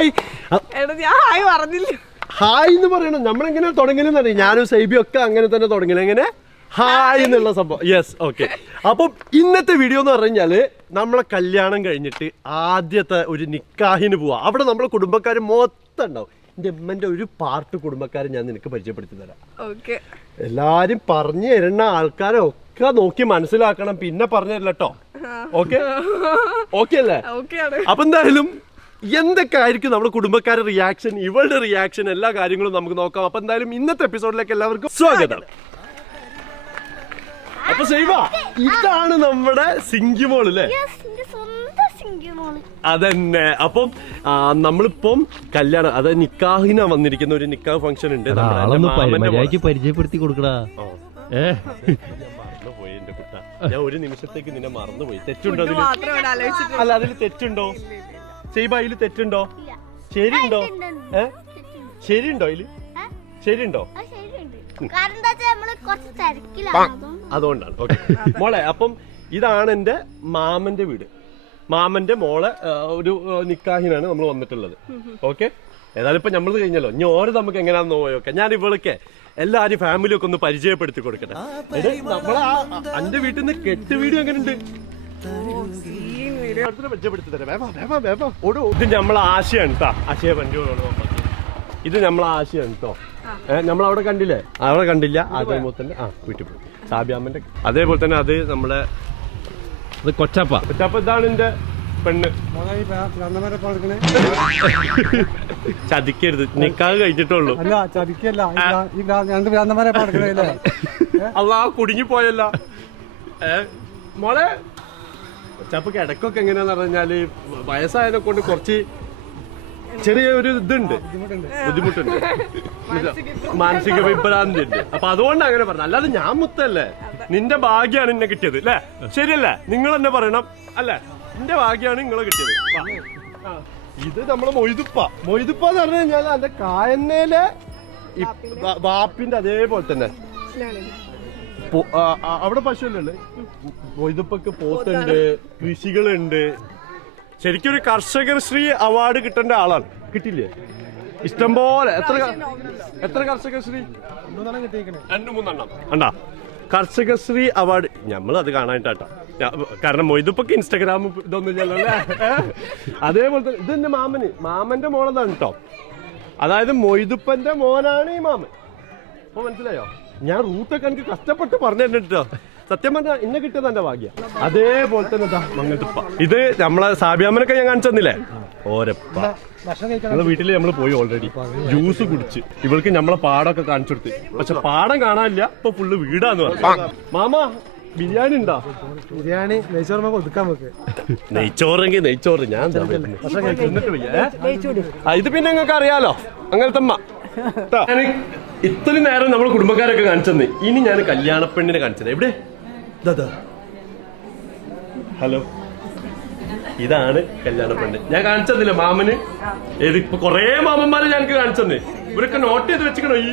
Hi. ഞാൻ hi പറഞ്ഞില്ല. Hi എന്ന് പറയണം. നമ്മളെങ്ങനെ തുടങ്ങലെന്ന് അറിയാം? ഞാനും സൈബിയും ഒക്കെ അങ്ങനെ തന്നെ തുടങ്ങില്ല എങ്ങനെ? ഹായ് എന്നുള്ള സംഭവം. യെസ് ഓക്കെ അപ്പം ഇന്നത്തെ വീഡിയോ എന്ന് പറഞ്ഞു കഴിഞ്ഞാൽ നമ്മളെ കല്യാണം കഴിഞ്ഞിട്ട് ആദ്യത്തെ ഒരു നിക്കാഹിന് പോവാ. അവിടെ നമ്മളെ കുടുംബക്കാർ മൊത്തം ഉണ്ടാവും. എന്റെ ഉമ്മന്റെ ഒരു പാർട്ട് കുടുംബക്കാരെ ഞാൻ നിനക്ക് പരിചയപ്പെടുത്തി തരാം. ഓക്കെ എല്ലാരും പറഞ്ഞു തരുന്ന ആൾക്കാരെ ഒക്കെ നോക്കി മനസ്സിലാക്കണം. പിന്നെ പറഞ്ഞു തരില്ല കേട്ടോ ഓക്കെ ഓക്കെ അല്ലേ? അപ്പൊ എന്തായാലും എന്തൊക്കെ ആയിരിക്കും നമ്മുടെ കുടുംബക്കാരുടെ റിയാക്ഷൻ ഇവളുടെ റിയാക്ഷൻ എല്ലാ കാര്യങ്ങളും നമുക്ക് നോക്കാം. അപ്പൊ എന്തായാലും ഇന്നത്തെ എപ്പിസോഡിലേക്ക് എല്ലാവർക്കും സ്വാഗതം. അപ്പൊ സൈവ ഇതാണ് നമ്മുടെ സിംഗിമോൾ അല്ലേ? അതന്നെ. അപ്പം നമ്മളിപ്പം കല്യാണം അതായത് നിക്കാഹിന വന്നിരിക്കുന്ന ഒരു നിക്കാഹ് ഫംഗ്ഷൻ ഉണ്ട്. പരിചയപ്പെടുത്തി കൊടുക്കടാ. ഞാൻ ഒരു നിമിഷത്തേക്ക് നിന്നെ മറന്നുപോയി. തെറ്റുണ്ടോ അല്ല അതിൽ തെറ്റുണ്ടോ? സൈബ അതിൽ തെറ്റുണ്ടോ? ശരിയുണ്ടോ? ഉണ്ട്, ഉണ്ട്. ഏ? ശരിയുണ്ടോ അതിൽ? ശരിയുണ്ടോ? അതുകൊണ്ടാണ്. ഓക്കെ. മോളെ അപ്പം ഇതാണ് എന്റെ മാമന്റെ വീട്. മാമന്റെ മോളെ ഒരു നിക്കാഹിനാണ് നമ്മൾ വന്നിട്ടുള്ളത്. ഓക്കെ? ഏതായാലും ഇപ്പൊ നമ്മൾ കഴിഞ്ഞല്ലോ. ഇനി ഓരോ നമുക്ക് എങ്ങനെയാന്ന് നോക്കാം. ഞാൻ ഇവളൊക്കെ എല്ലാരും ഫാമിലി ഒക്കെ ഒന്ന് പരിചയപ്പെടുത്തി കൊടുക്കട്ടെ. നമ്മളെ എന്റെ അന്റെ വീട്ടിൽ നിന്ന് കെട്ട് വീഡിയോ എങ്ങനെയുണ്ട്? ഇത് നമ്മളെ ആശയാണ് കേട്ടോ ആശയ പഞ്ചോളോ ഇത് നമ്മളെ ആശയാണ് കേട്ടോ ഏഹ് നമ്മളവിടെ കണ്ടില്ലേ? അവിടെ കണ്ടില്ല. അതേപോലെ തന്നെ ആ വീട്ടിൽ പോയി. സാബിയാമ്മന്റെ അതേപോലെ തന്നെ അത് നമ്മളെ അത് കൊച്ചപ്പ. കൊച്ചപ്പ ഇതാണ് എന്റെ പെണ്ണ്. ചതിക്കരുത്. നിക്കാഹ് കഴിഞ്ഞിട്ടുള്ളൂ. അല്ല ചതിക്കല്ല. രണ്ട് അള്ളാ കുടുങ്ങി പോയല്ല ഏ മോളെ ചപ്പക്ക് കിടക്കൊക്കെ എങ്ങനെയാന്ന് പറഞ്ഞാൽ വയസ്സായതിനെ കൊണ്ട് കുറച്ച് ചെറിയ ഒരു ഇതുണ്ട്. ബുദ്ധിമുട്ടുണ്ട്. മാനസിക വിഭ്രാന്തി ഉണ്ട്. അപ്പൊ അതുകൊണ്ട് അങ്ങനെ പറഞ്ഞു. അല്ലാതെ ഞാൻ മുത്തല്ലേ. നിന്റെ ഭാഗ്യാണ് എന്നെ കിട്ടിയത് അല്ലേ? ശരിയല്ലേ? നിങ്ങൾ എന്നെ പറയണം അല്ലേ? നിന്റെ ഭാഗ്യാണ് നിങ്ങളെ കിട്ടിയത്. ഇത് നമ്മളെ മൊയ്തുപ്പ. മൊയ്തുപ്പ എന്ന് പറഞ്ഞു കഴിഞ്ഞാൽ അതിന്റെ കായന്നേലെ വാപ്പിന്റെ അതേപോലെ തന്നെ. അവിടെ പശുവല്ലേ മൊയ്തുപ്പക്ക് പോത്തുണ്ട് കൃഷികളുണ്ട്. ശരിക്കും ഒരു കർഷകർ ശ്രീ അവാർഡ് കിട്ടേണ്ട ആളാണ്. കിട്ടില്ലേ? ഇഷ്ടം പോലെ എത്ര എത്ര കർഷക ശ്രീ? രണ്ടു മൂന്നെണ്ണം. കണ്ടാ? കർഷകശ്രീ അവാർഡ്. നമ്മൾ അത് കാണാനായിട്ടാട്ടോ ഞാ- കാരണം മൊയ്തുപ്പൊക്കെ ഇൻസ്റ്റാഗ്രാം ഇതൊന്നും ഇല്ലല്ലോ? അതേപോലെ തന്നെ ഇത് എന്റെ മാമന്. മാമന്റെ മോളതാണ് കേട്ടോ അതായത് മൊയ്തുപ്പന്റെ മോനാണ് ഈ മാമൻ. അപ്പൊ മനസ്സിലായോ? ഞാൻ റൂട്ടൊക്കെ എനിക്ക് കഷ്ടപ്പെട്ട് പറഞ്ഞു തന്നിട്ടോ. സത്യം പറഞ്ഞാൽ ഇന്നെ കിട്ടിയത് എന്റെ ഭാഗ്യം. അതേപോലെ തന്നെ മങ്ങൽത്തുപ്പ ഇത് നമ്മളെ സാബിയാമനൊക്കെ ഞാൻ കാണിച്ചു തന്നില്ലേ? ഓരപ്പ. നമ്മളെ വീട്ടിൽ നമ്മൾ പോയി ഓൾറെഡി ജ്യൂസ് കുടിച്ച്. ഇവൾക്ക് നമ്മളെ പാടൊക്കെ കാണിച്ചു കൊടുത്ത്. പക്ഷെ പാടം കാണാനില്ല. ഇപ്പൊ ഫുള്ള് വീടാന്ന് പറഞ്ഞു. മാമ ബിരിയാണി ഉണ്ടോ? ബിരിയാണി നെയ്ച്ചോറ് ഒതുക്കാൻ വെക്ക് നെയ്ച്ചോറെങ്കിൽ നെയ്ച്ചോറ്. ഞാൻ ഇത് പിന്നെ നിങ്ങൾക്ക് അറിയാലോ അങ്ങനത്തെ ഇത്രയും നേരം നമ്മൾ കുടുംബക്കാരൊക്കെ കാണിച്ചെന്ന്. ഇനി ഞാൻ കല്യാണ പെണ്ണിനെ കാണിച്ചത്. എവിടെ? ദാ. ഹലോ. ഇതാണ് കല്യാണ പെണ്ണ് ഞാൻ കാണിച്ചെന്നില്ല മാമന്? ഏത് ഇപ്പൊ കൊറേ മാമന്മാരെ ഞങ്ങൾക്ക് കാണിച്ചെന്ന്. ഇവരൊക്കെ നോട്ട് ചെയ്ത് വെച്ചിക്കണോ ഈ?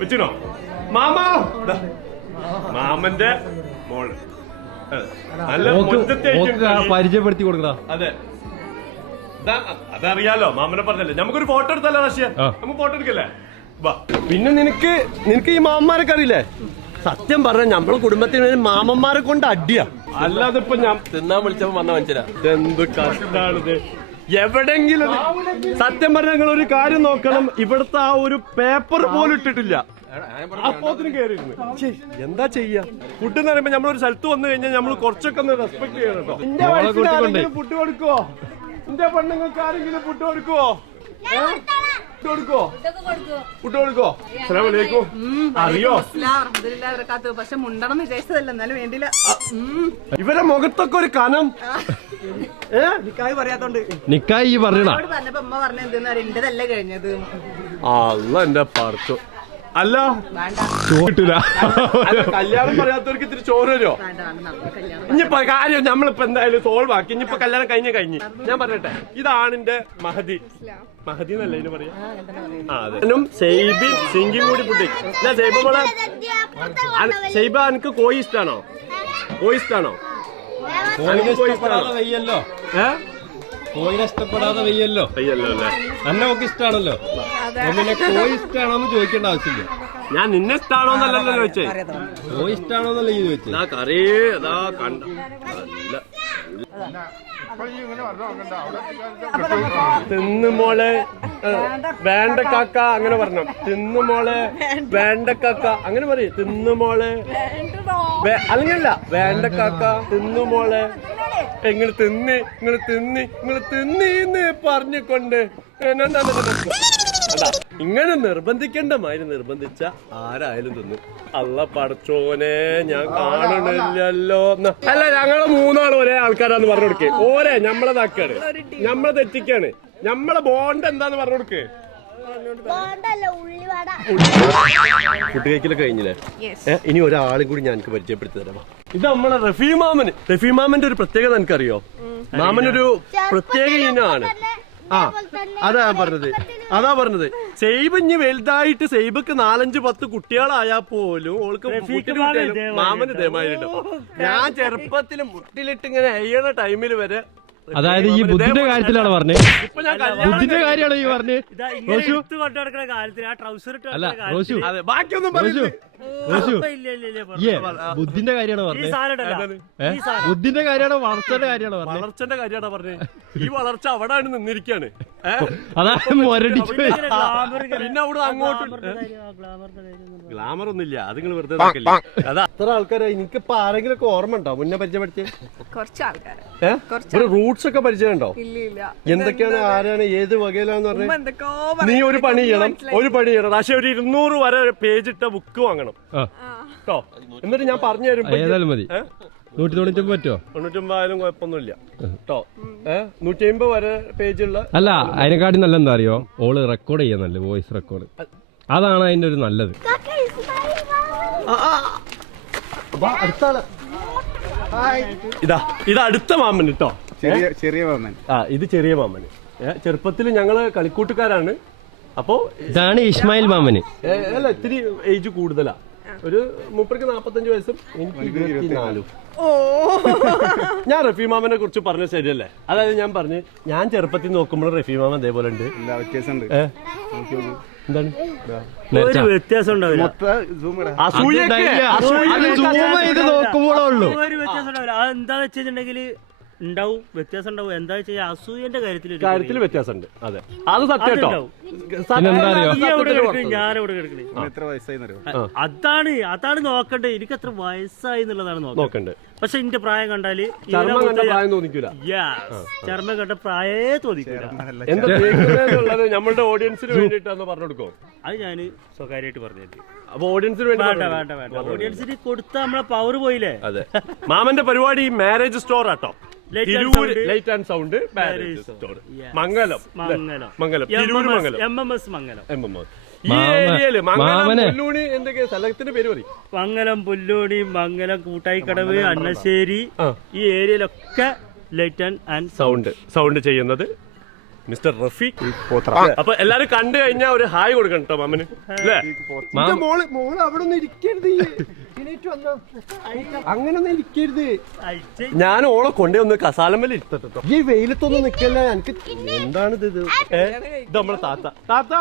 വെച്ചിക്കണോ? മാമാ. മാമന്റെ മോൾ. നല്ല പരിചയപ്പെടുത്തി കൊടുക്കണ അതെ. അതറിയാലോ മാമനെ പറഞ്ഞല്ലേ? നമുക്കൊരു ഫോട്ടോ എടുത്തല്ലോ റഷ്യ? നമുക്ക് ഫോട്ടോ എടുക്കല്ലേ? പിന്നെ നിനക്ക് നിനക്ക് ഈ മാമന്മാരൊക്കെ അറിയില്ലേ? സത്യം പറഞ്ഞ നമ്മളെ കുടുംബത്തിന് മാമന്മാരെ കൊണ്ട് അടിയാ. അല്ലാതെ ഇപ്പൊ ഞാൻ തിന്നാൻ വിളിച്ചപ്പോ വന്ന മനുഷ്യരാ. എന്ത് കഷ്ടാണിത് എവിടെങ്കിലും സത്യം പറഞ്ഞ നിങ്ങൾ ഒരു കാര്യം നോക്കണം. ഇവിടുത്തെ ആ ഒരു പേപ്പർ പോലും ഇട്ടിട്ടില്ല. അപ്പോത്തിന് എന്താ ചെയ്യാ? ഫുഡ് എന്ന് പറയുമ്പോ നമ്മളൊരു ഒരു സ്ഥലത്ത് വന്നു കഴിഞ്ഞാൽ നമ്മൾ കുറച്ചൊക്കെ ഒന്ന് റെസ്പെക്ട് ചെയ്യണം കേട്ടോ ഫുഡ് കൊടുക്കുവോ? എന്റെ പെണ്ണുങ്ങൾക്ക് ആരെങ്കിലും ഫുഡ് കൊടുക്കുവോ? ഫുഡ് ഫുഡ് അറിയോ? പക്ഷെ മുണ്ടണം എന്ന് വിചാരിച്ചതല്ല എന്നാലും വേണ്ടില്ല. ഇവരെ മുഖത്തൊക്കെ ഒരു കനം. ഏ? നിക്കായി പറയാത്തോണ്ട്. നിക്കായി ഈ പറഞ്ഞപ്പോ അമ്മ പറഞ്ഞ എന്തെന്നറിയ കഴിഞ്ഞത്. അല്ല എന്റെ പറച്ചു അല്ല. അല്ല, കല്യാണം പറയാത്തവർക്ക് ഇത്തിരി ചോറ് വരുമോ ഇനിയിപ്പോ കാര്യം നമ്മളിപ്പോ എന്തായാലും സോൾവ് ആക്കി. ഇനിയിപ്പോ കല്യാണം കഴിഞ്ഞ കഴിഞ്ഞ്. ഞാൻ പറയട്ടെ. ഇതാണിന്റെ മഹതി മഹതി എന്നല്ല ഇതിന് പറയാ? ആ അതെ. സെയ്ബി സിംഗിങ് കൂടി ഫുഡ് ഞാൻ സെയ്ബ മോളെ? സെയ്ബ എനിക്ക് കോയി ഇഷ്ടാണോ കോയി ഇഷ്ടാണോ കോയി ഇഷ്ടാണോ വയ്യല്ലോ. ഏ? കോഴിനെ ഇഷ്ടപ്പെടാതെ വയ്യല്ലോ. അയ്യല്ലോ അല്ലേ? എന്നെ ഒക്കെ ഇഷ്ടമാണല്ലോ പിന്നെ കോഴി ഇഷ്ടമാണോന്ന് ചോദിക്കേണ്ട ആവശ്യമില്ല. ഞാൻ നിന്നെ ഇഷ്ടാണോന്നല്ലല്ലോ ചോദിച്ചേ. കോഴി ഇഷ്ടമാണോന്നല്ലേ ചോദിച്ചേ? കറിയേ അതാ കണ്ട. തിന്ന് മോളെ വേണ്ട കാക്ക അങ്ങനെ പറഞ്ഞു. തിന്ന് മോളെ വേണ്ട കാക്ക അങ്ങനെ പറയും. തിന്ന് മോളെ അങ്ങനല്ല വേണ്ട കാക്ക തിന്നു മോളെ. നിങ്ങൾ തിന്ന് നിങ്ങൾ തിന്ന് നിങ്ങൾ തിന്നീന്ന് പറഞ്ഞുകൊണ്ട് എന്നാ അതാ ഇങ്ങനെ നിർബന്ധിക്കേണ്ട മാതിരി നിർബന്ധിച്ച ആരായാലും തിന്നു. അല്ല പടച്ചോനെ ഞാൻ കാണണില്ലല്ലോ അല്ല ഞങ്ങൾ മൂന്നാൾ ഒരേ ആൾക്കാരാന്ന് പറഞ്ഞു കൊടുക്കേ. ഓരേ ഞമ്മളെ താക്കാണ് ഞമ്മളെ തെറ്റിക്കാണ്. ഞമ്മളെ ബോണ്ട് എന്താന്ന് പറഞ്ഞു കൊടുക്കേ. ബോണ്ടല്ല ഉള്ളിവട. ഫുഡ് കഴിക്കലൊക്കെ കഴിഞ്ഞില്ലേ ഇനി ഒരാളും കൂടി ഞാൻ പരിചയപ്പെടുത്തി തരാം. ഇത് നമ്മളെ റഫീ മാമന് റഫീ മാമന്റെ ഒരു പ്രത്യേകത എനിക്കറിയോ? മാമനൊരു പ്രത്യേക ഇനമാണ് ആ അതാ ഞാൻ പറഞ്ഞത്. അതാ പറഞ്ഞത്. സെയ്ബ് ഇനി വലുതായിട്ട് സെയ്ബക്ക് നാലഞ്ച് പത്ത് കുട്ടികളായാ പോലും ഓൾക്ക് മുട്ടിന് കുട്ടിയായാലും മാമന് ഇതേമാതിരി ഞാൻ ചെറുപ്പത്തിൽ മുട്ടിലിട്ട് ഇങ്ങനെ അയ്യണ ടൈമിൽ വരെ അതായത് ഈ ബുദ്ധിന്റെ കാര്യത്തിലാണ് ഞാൻ ബുദ്ധിന്റെ കാര്യമാണ് ഈ റോഷു. ആ ട്രൗസർ ഇട്ട് അല്ല റോഷു. അതെ ബാക്കിയൊന്നും റോഷു. റോഷു. ഏ ബുദ്ധിന്റെ കാര്യമാണ് സാധനം ബുദ്ധിന്റെ കാര്യമാണ് വളർച്ചയുടെ കാര്യമാണ് പറഞ്ഞത് വളർച്ചന്റെ കാര്യമാണ് പറഞ്ഞത് ഈ വളർച്ച അവിടെ നിന്നിരിക്കാണ്? അതാണ് മൊരടിച്ചു പിന്നെ അവിടെ അങ്ങോട്ട് പറഞ്ഞാൽ. ഗ്ലാമർ ഒന്നുമില്ല. അത് നിങ്ങൾ വെറുതെ. അതാ. അത്ര ആൾക്കാരെ എനിക്കിപ്പോ ആരെങ്കിലും ഒക്കെ ഓർമ്മ ഉണ്ടോ മുന്നേ പരിചയപ്പെടുത്തി കുറച്ച് ആൾക്കാരെ. ഒരു റൂട്ട്സ് ഒക്കെ പരിചയം ഉണ്ടോ ഇല്ല. ഇല്ല എന്തൊക്കെയാണ് ആരാണ് ഏത് വകയിലാന്ന് ഉമ്മ പറഞ്ഞത് നീ ഒരു പണി ചെയ്യണം ഒരു പണി ചെയ്യണം. പക്ഷെ ഒരു ഇരുന്നൂറ് വരെ പേജ് ഇട്ട ബുക്ക് വാങ്ങണം. കേട്ടോ എന്നിട്ട് ഞാൻ പറഞ്ഞു തരും. ഏതായാലും മതി. നൂറ്റി തൊണ്ണൂറ്റൊമ്പത് പറ്റുമോ തൊണ്ണൂറ്റൊമ്പതായാലും കുഴപ്പമൊന്നുമില്ല. കേട്ടോ ഏഹ് നൂറ്റി അമ്പത് വരെ പേജുള്ള അല്ല അതിനെക്കാട്ടി നല്ല എന്താ അറിയോ? ഓൾ റെക്കോർഡ് ചെയ്യാൻ നല്ല വോയിസ് റെക്കോർഡ് അതാണ് അതിന്റെ ഒരു നല്ലത്. ഇതാ ഇത് അടുത്ത മാമൻ കേട്ടോ ചെറിയ ചെറിയ മാമൻ. ആ ഇത് ചെറിയ മാമൻ. ചെറുപ്പത്തിൽ ഞങ്ങൾ കളിക്കൂട്ടുകാരാണ്. അപ്പോ ഇതാണ് ഇസ്മായിൽ മാമന്. അല്ല ഇത്തിരി ഏജ് കൂടുതലാ. ഒരു മുപ്പർക്ക് നാപ്പത്തഞ്ച് വയസ്സും എനിക്ക് ഇരുപത്തിനാലും. ഞാൻ റഫീ മാമനെ കുറിച്ച് പറഞ്ഞ ശരിയല്ലേ? അതായത് ഞാൻ പറഞ്ഞു ഞാൻ ചെറുപ്പത്തിൽ നോക്കുമ്പോൾ റഫീ മാമൻ അതേപോലെ ഉണ്ട്? എന്താണ്? ഒരു വ്യത്യാസം ഉണ്ടാവില്ല. അസൂയ ചെയ്ത് നോക്കുമ്പോഴേ ഉള്ളൂ ഒരു വ്യത്യാസം ഉണ്ടാവില്ല. വെച്ചിട്ടുണ്ടെങ്കിൽ ഉണ്ടാവും വ്യത്യാസം ഉണ്ടാവും. എന്താ വെച്ചാൽ അസൂയന്റെ കാര്യത്തിൽ ഒരു കാര്യത്തിൽ വ്യത്യാസമുണ്ട്. അതെ. അത് സത്യം കേട്ടോ. അതുണ്ടാവും. പിന്നെന്താ അറിയോ? നീ എവിടെ കിടക്കും ഞാൻ എവിടെ കിടക്കണേ? എത്ര വയസ്സായി അതാണ് അതാണ് നോക്കണ്ടേ. എനിക്ക് അത്ര വയസ്സായി എന്നുള്ളതാണ് നോക്കണ്ടേ. നോക്കണ്ട്. പക്ഷെ എന്റെ പ്രായം കണ്ടാൽ ചർമ്മം കണ്ട പ്രായം തോന്നിക്കൂല. ചർമ്മം കണ്ട പ്രായേ തോന്നിക്കൂല. എന്താ നമ്മളുടെ ഓഡിയൻസിന് വേണ്ടിയിട്ടാന്ന് പറഞ്ഞു കൊടുക്കോ? അത് ഞാൻ സ്വകാര്യമായിട്ട് പറഞ്ഞിട്ട് അപ്പൊ ഓഡിയൻസിന് വേണ്ടി വേണ്ട പറഞ്ഞു വേണ്ട വേണ്ട. ഓഡിയൻസിന് കൊടുത്ത നമ്മളെ പവർ പോയില്ലേ? അതെ. മാമന്റെ പരിപാടി മാരേജ് സ്റ്റോർ ആട്ടോ. Light and Tirur sound. Light and sound store Mangalam. Mangalam. Mangalam. M M S Mangalam. M M ഈ ഏരിയയിൽ മംഗലം. പുല്ലൂണി എന്തൊക്കെ സ്ഥലത്തിന്റെ പേര് പറയും. മംഗലം പുല്ലോണി മംഗലം കൂട്ടായിക്കടവ് അന്നശ്ശേരി. ഈ ഏരിയയിലൊക്കെ light and and sound sound ചെയ്യുന്നത് മിസ്റ്റർ റഫീഖ്. അപ്പൊ എല്ലാരും കണ്ടു കഴിഞ്ഞാൽ ഒരു ഹായ് കൊടുക്കണം കേട്ടോ മാമന്. അല്ലേ? മോൾ മോൾ അവിടെ ഒന്നും ഇരിക്കരുത് അങ്ങനൊന്നും ഇരിക്കരുത്. ഞാൻ ഓളെ കൊണ്ടേ ഒന്ന് കസാലമ്മൽ ഇരുത്തട്ടോ ഈ വെയിലത്തൊന്നും നിക്കല്ല? എനിക്ക് എന്താണിത് ഇത്? ഇത് നമ്മളെ താത്ത. താത്ത?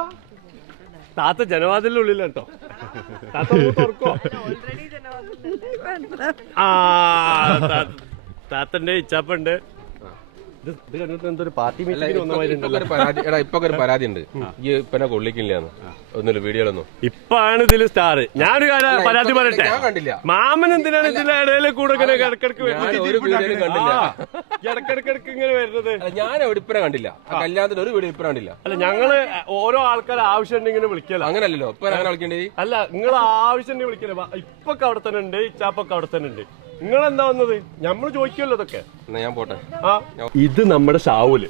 താത്ത കേട്ടോ താത്ത തുറക്കോ ആ താത്തന്റെ ഇച്ചാപ്പുണ്ട്. ഇത് ഇത് കണ്ടിട്ട് എന്തൊരു പാർട്ടി മീറ്റിംഗിന് വന്ന മാതിരി ഉണ്ടല്ലോ. പരാതി എടാ ഇപ്പൊ ഒരു പരാതി ഉണ്ട്. ഈ ഇപ്പനെ കൊള്ളിക്കില്ലാന്ന് ഒന്നുമില്ല വീഡിയോയിലൊന്നും. ഇപ്പാണ് ഇതിൽ സ്റ്റാർ ഞാനൊരു കാര്യം പരാതി പറയട്ടെ? ഞാൻ കണ്ടില്ല. മാമൻ എന്തിനാണ് ഇതിന്റെ ഇടയിൽ കൂടെ ഇങ്ങനെ ഇടക്കിടക്ക് ഞാൻ ഒരു വീഡിയോയിലും കണ്ടില്ല. ഇടക്കിടക്കിടക്ക് ഇങ്ങനെ വരുന്നത്. അല്ല, ഞാൻ ഒരു ഇപ്പനെ കണ്ടില്ല. ആ കല്യാണത്തിന് ഒരു വീഡിയോ ഇപ്പനെ കണ്ടില്ല. അല്ല ഞങ്ങൾ ഓരോ ആൾക്കാരെ ആവശ്യം ഇങ്ങനെ വിളിക്കല. അങ്ങനല്ലല്ലോ. ഇപ്പൊ അങ്ങനെ കളിക്കേണ്ടി അല്ല നിങ്ങൾ ആവശ്യം ഉണ്ടെങ്കിൽ വിളിക്കല. ഇപ്പൊക്കെ അവിടെ തന്നെ ഉണ്ട് ഇച്ചാപ്പൊക്കെ അവിടെ തന്നെ ഉണ്ട്. നിങ്ങൾ എന്താ വന്നത്? നമ്മൾ ചോദിക്കുമല്ലോ ഇതൊക്കെ. എന്നാ ഞാൻ പോട്ടെ. ആ. ഇത് നമ്മുടെ ഷാവൂൽ?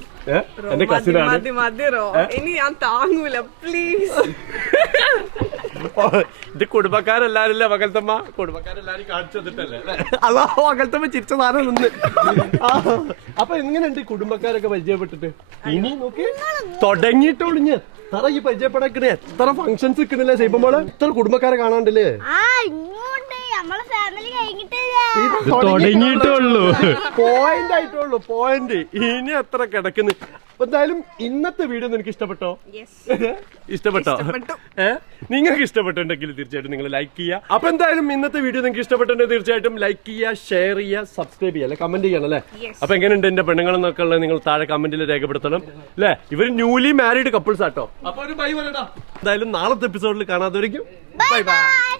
എന്റെ കസിനാണ് മതി മതിറോ ഇനി ഞാൻ താങ്ങൂല പ്ലീസ് ഇത് കുടുംബക്കാരെല്ലാരും മകൽത്തമ്മ കുടുംബക്കാരെല്ലാരും കാണിച്ചു തന്നിട്ടല്ലേ അതാ മകൽത്തമ്മ ചിരിച്ച സാധനം നിന്ന് അപ്പൊ എങ്ങനെയുണ്ട് കുടുംബക്കാരൊക്കെ പരിചയപ്പെട്ടിട്ട്? ഇനി നോക്കി തുടങ്ങിയിട്ടൊളിഞ്ഞ് തറ ഈ പരിചയപ്പെടക്കണേ? എത്ര ഫങ്ഷൻസ് നിൽക്കണില്ലേ സൈബമ്മോളെ? എത്ര കുടുംബക്കാരെ കാണാണ്ടല്ലേ? ആ ഇങ്ങോട്ട് നമ്മളെ ഫാമിലി കഴിഞ്ഞിട്ടില്ല. ഇത് ഇത് തുടങ്ങിയിട്ടേ ഉള്ളൂ. പോയിന്റ് ആയിട്ടുള്ളൂ പോയിന്റ് ഇനി എത്ര കിടക്കുന്നു. എന്തായാലും ഇന്നത്തെ വീഡിയോ നിനക്ക് ഇഷ്ടപ്പെട്ടോ? ഇഷ്ടപ്പെട്ടോ? ഏ നിങ്ങൾക്ക് ഇഷ്ടപ്പെട്ടുണ്ടെങ്കിൽ തീർച്ചയായിട്ടും നിങ്ങൾ ലൈക്ക് ചെയ്യുക. അപ്പൊ എന്തായാലും ഇന്നത്തെ വീഡിയോ നിങ്ങൾക്ക് ഇഷ്ടപ്പെട്ടുണ്ടെങ്കിൽ തീർച്ചയായിട്ടും ലൈക്ക് ചെയ്യുക ഷെയർ ചെയ്യുക സബ്സ്ക്രൈബ് ചെയ്യുക അല്ലെ? കമന്റ് ചെയ്യണം അല്ലേ? അപ്പൊ എങ്ങനെയുണ്ട് എന്റെ പെണ്ണുങ്ങളെന്നൊക്കെ ഉള്ളത് നിങ്ങൾ താഴെ കമന്റിൽ രേഖപ്പെടുത്തണം അല്ലേ? ഇവർ ന്യൂലി മാരീഡ് കപ്പിൾസ് ആട്ടോ. അപ്പൊ ഒരു ബൈ എന്തായാലും നാളത്തെ എപ്പിസോഡിൽ കാണാത്തവരിക്കും ബൈ ബൈ